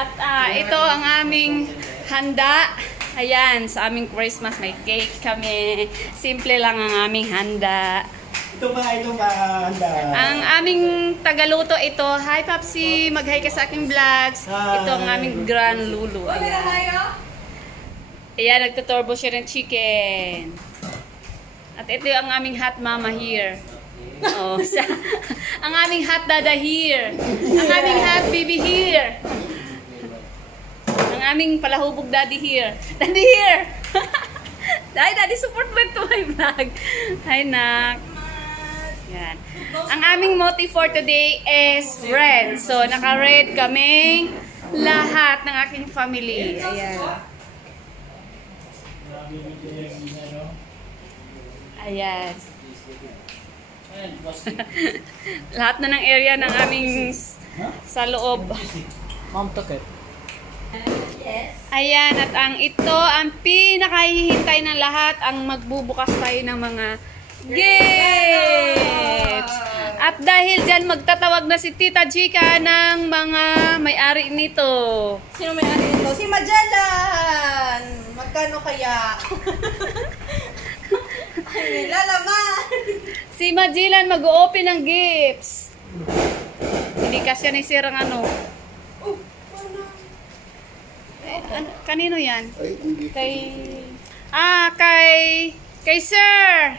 At ito ang aming handa. Ayan, sa aming Christmas may cake kami. Simple lang ang aming handa. Ito ba handa? Ang aming tagaluto ito. Hi Papsi, mag-hi ka sa aking vlogs. Hi. Ito ang aming Grand Lulu. Ayan. Ayan, nagtuturbo siya ng chicken. At ito yung ang aming hot mama here. Oh, ang aming hot dada here. Ang aming hot baby here. Ang aming palahubog daddy here. Daddy here! Hi, daddy, support mo ito my vlog. Hi, nak. Yan. Ang aming motive for today is red. So, naka-red kaming lahat ng aking family. Ayan. Ayan. Lahat na ng area ng aming sa loob. Mom took it. Ayan, at ito ang pinakahihintay ng lahat, ang magbubukas tayo ng mga gifts. At dahil dyan, magtatawag na si Tita Chika ng mga may-ari nito. Sino may-ari nito? Si Magellan! Magkano kaya? Ay, lalaman! Si Magellan mag-o-open ng gifts. Hindi kasi yan isirang ano. Oh, ano? Kanino yan? Ay, hindi. Kay Sir!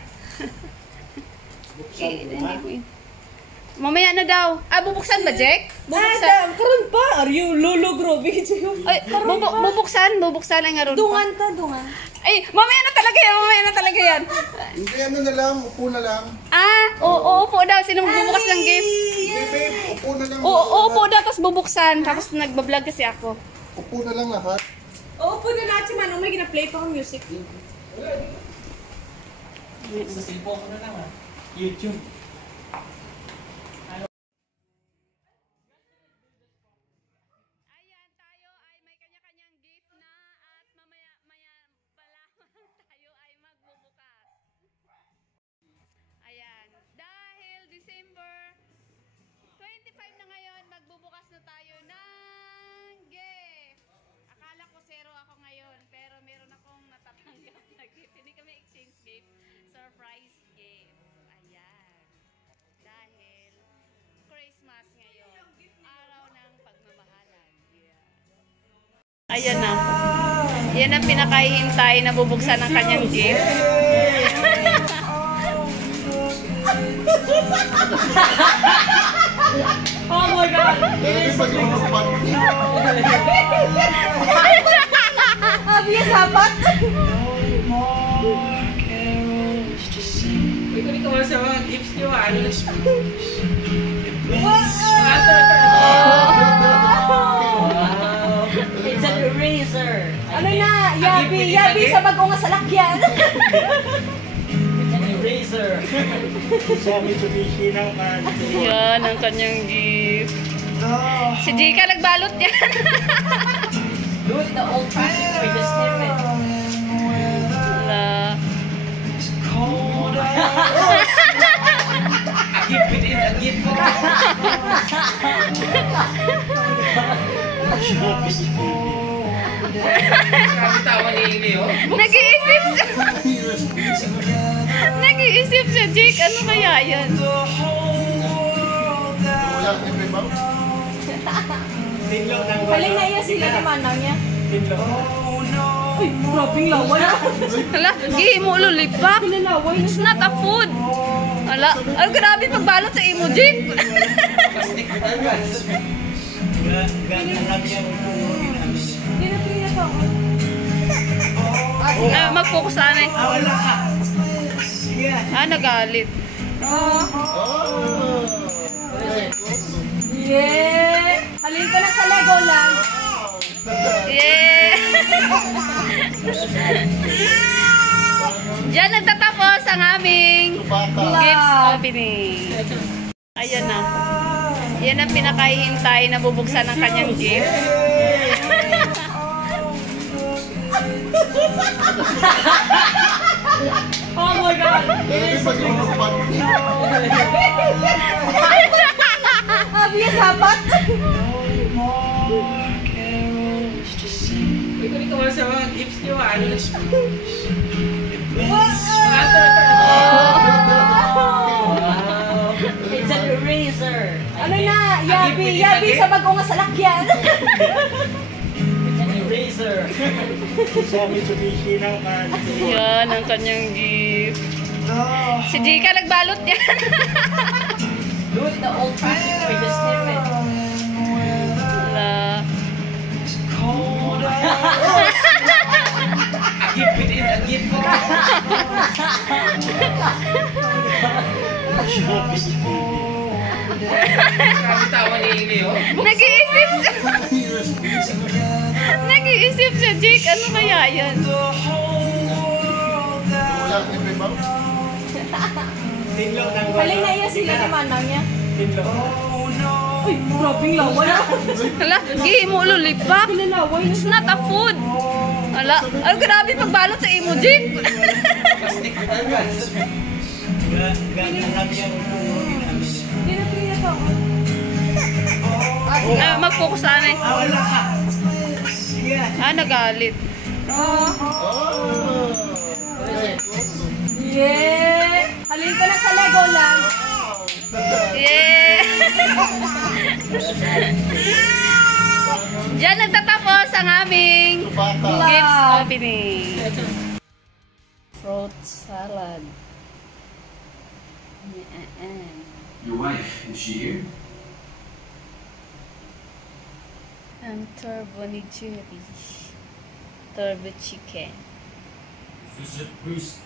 Mamaya na daw. Bubuksan ba, Jack? Bubuksan. Karon pa! Are you lolo grobe? Ay, bubuksan ang aron pa. Dungan ta, dungan. Ay, mamaya na talaga yan. Hindi, ano na lang, upo na lang. Upo daw. Sinong bubukas ng gift? Hindi, babe, upo na lang. Upo daw, tapos bubuksan. Tapos nagbablog kasi ako. Upo na lang lahat. Oo, po na lahat si Manong. May gina-play pa ang music. Sa cellphone ko na lang YouTube. Ayan, tayo ay may kanya-kanyang gift na at mamaya-maya pa lamang tayo ay magbubukas. Ayan, dahil December 25 na ngayon, magbubukas na tayo ng gift. Akala ko zero ako ngayon, pero meron akong natatanggap na gift. Hindi kami exchange gift, surprise gift. Ayan, dahil Christmas ngayon, araw ng pagmamahalan. Yeah. Ayan na. Yan ang pinakahihintay na bubuksan ng kanyang gift. Oh my God! Hindi pa yung upan. Obvious, hapat! Ito ko sa mga gifts niyo, ano? It's an eraser. Ano na? Yabi sa bagong salakyan. It's an eraser. Sa Mitsubishi ng Yan ang kanyang gift. Si Jika nagbalot yan. Do it the old-fashioned way, just snip it. Wala. A gift within a gift. Grabe tawa ni Leo. Nag-iisip siya. Nag-iisip siya, Jake. Ano kaya yan? Wala ni Bimang. Haling na iya sila ni Manang niya. Uy, grabing laway. Hala, gihimo lulipak. It's not a food. Hala, grabe pagbalot sa imo, Jake. Plastic na Mag-focus na eh. Nagalit. Yeah! Halin ko na sa Legoland. Yeah! Diyan nagtatapos ang aming gifts opening. Ayan na. Yan ang pinakahihintay na bubuksan ng kanyang gift. Oh my God! Hindi pa yung upan. Obvious, hapat! ko sa mga gifts nyo, ano? It's an eraser. Ano na? Yabi sa bagong salakyan. It's an eraser. Sa Mitsubishi ng Yan ang kanyang gift. Si Jika nagbalot yan. Do it the old-fashioned way. Just snip it. Wala. A gift within a gift. Grabe tawa ni Amy, oh. Nag-iisip siya. Nag-iisip siya, Jake. Ano kaya yan? Wala libre bang? Tinlo ng Halin na iya sila ni Manang niya. Tinlo. Uy, grabing laway. Hala, gihimo ulo lipak. Laway It's not a food. Hala, ay grabe pagbalot sa imo, Jake. Plastic. Kina to. Mag-focus sana eh. Wala ka. Sige. Nagalit. Yeah! Halin ko na sa Legoland. Yeah! Diyan nagtatapos ang aming Bata. gifts opening. Fruit salad. Your wife, is she here? Turbo ni Jury. Turbo chicken. Visit priest.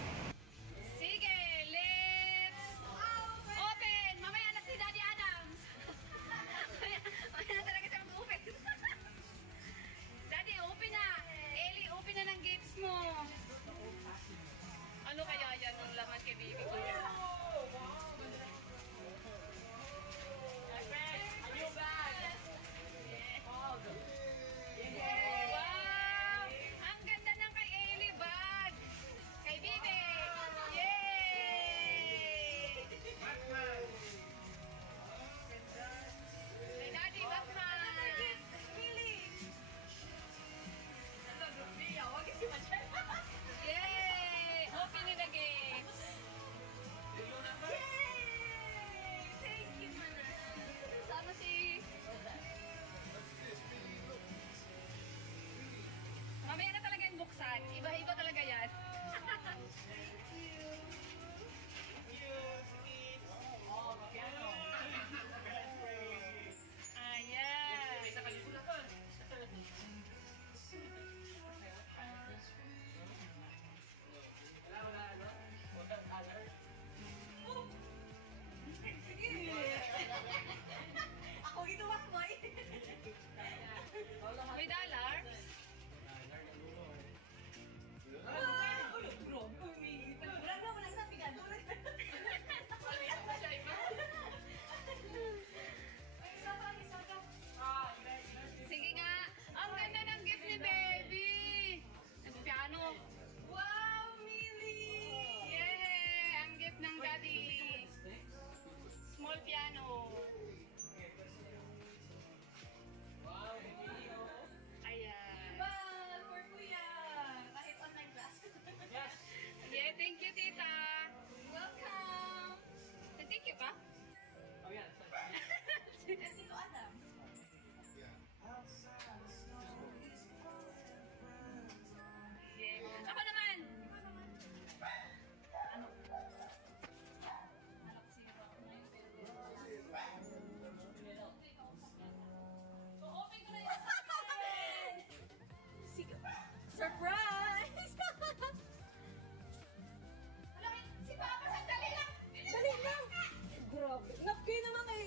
Sige, let's open! Mamaya na si Daddy Adams. Mamaya na talaga siya mag-open. Daddy, open na. Ellie, open na ng gifts mo. Ano kaya yan ang laman kay baby ko? Wow! Ang ganda ng kay Ellie bag! Kay Bibi! Yay! Kay Daddy Batman! Yay! Open it again! Yay! Thank you, Mana! Sama si... Mamaya na talaga yung buksan. Iba-iba talaga yan. Ayan. Ako ito wakboy. May dollar? Sige nga. Ang ganda ng gift ni baby. Nag-piano. Wow, Millie! Yeah! Ang gift ng daddy. Small piano. Ayan. Bal, for kuya. Kahit online class. Yeah, thank you, tita. Welcome. Thank you ka? Dito Adam. Yeah. Ako naman. Open ko na yun. Surprise! Si Papa, sandali lang. Dali lang. Grabe. Napkay naman kay...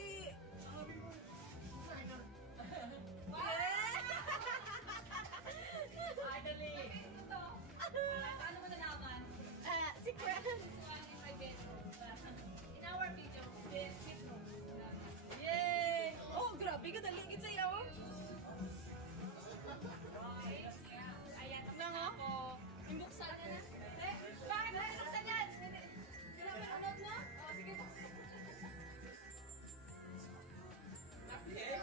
Paano mo nalaman? Secret. In our video, Yay! Oh, grabe ka daligid sa'yo. ayan, tapos na ako. Imbuksan na na. Bakit na imbuksan yan? Hindi namin unod na? Oh, sige. Napkin,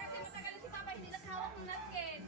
kasi matagal na si Papa hindi nakahawak ng napkin.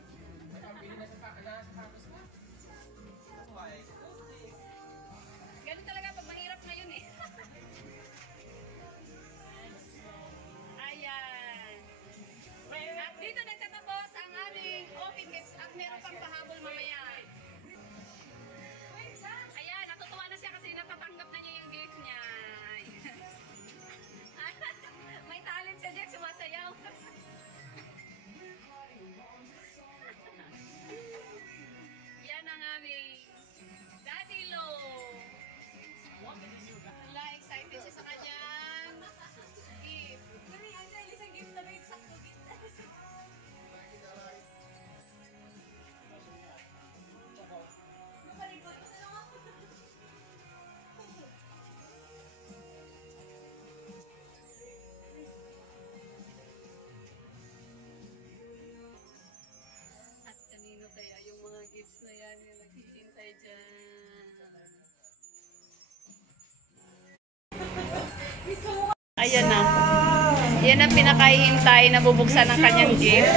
na yan yung naghihintay dyan. Ayan na. Yan ang pinakahihintay na bubuksan ng kanyang gift.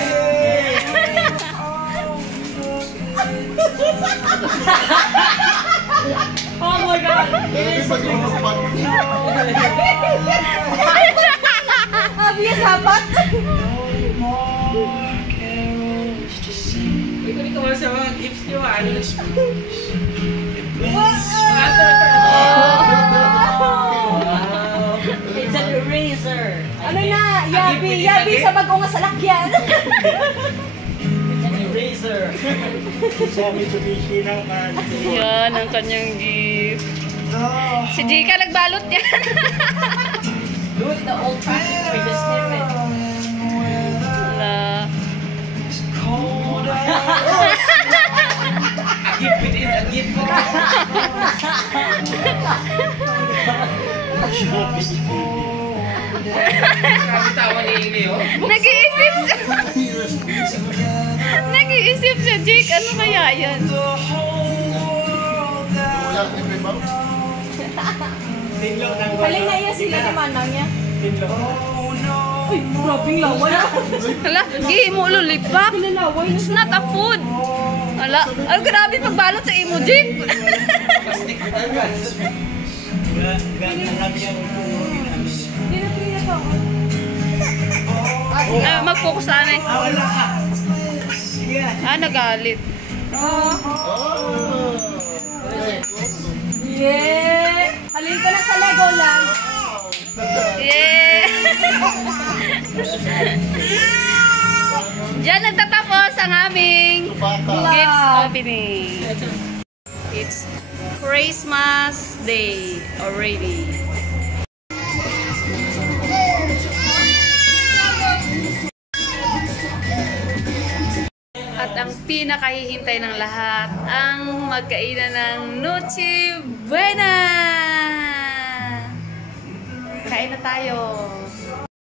Oh my God! Obvious dapat. Ikaw ko sa mga gifts nyo, ano? It's an eraser. Ano na? Yabi sa bagong salakyan. It's an eraser. Sa Mitsubishi naman. Yan ang kanyang gift. Si Jika nagbalot yan. Do it the old-fashioned way, just snip it. Wala. A gift within a gift. Grabe tawa ni Amy, oh. Nag-iisip siya. Nag-iisip siya, Jake. Ano kaya yan? Kuya, libre ba? Tinlo ng Haling na iya sila ni Manang niya. Tinlo. Uy, grabing laway. Hala, gihimo ulo lipak. It's not a food. Hala, ay grabe pagbalot sa imo, Jake. Plastic na talaga. Pina to. Mag-focus na eh. Wala ka. Sige. Nagalit. Yeah! Halin ko na sa Legoland. Yeah! Diyan nagtatapos ang aming gifts opening. It's Christmas Day already. At ang pinakahihintay ng lahat, ang magkainan ng Noche Buena! Kain na tayo!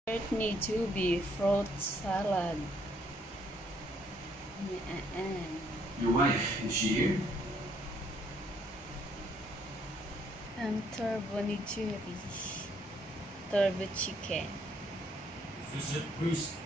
Courtney Juby fruit salad. Your wife, is she here? Turbo ni Juby. Turbo chicken. Visit priest.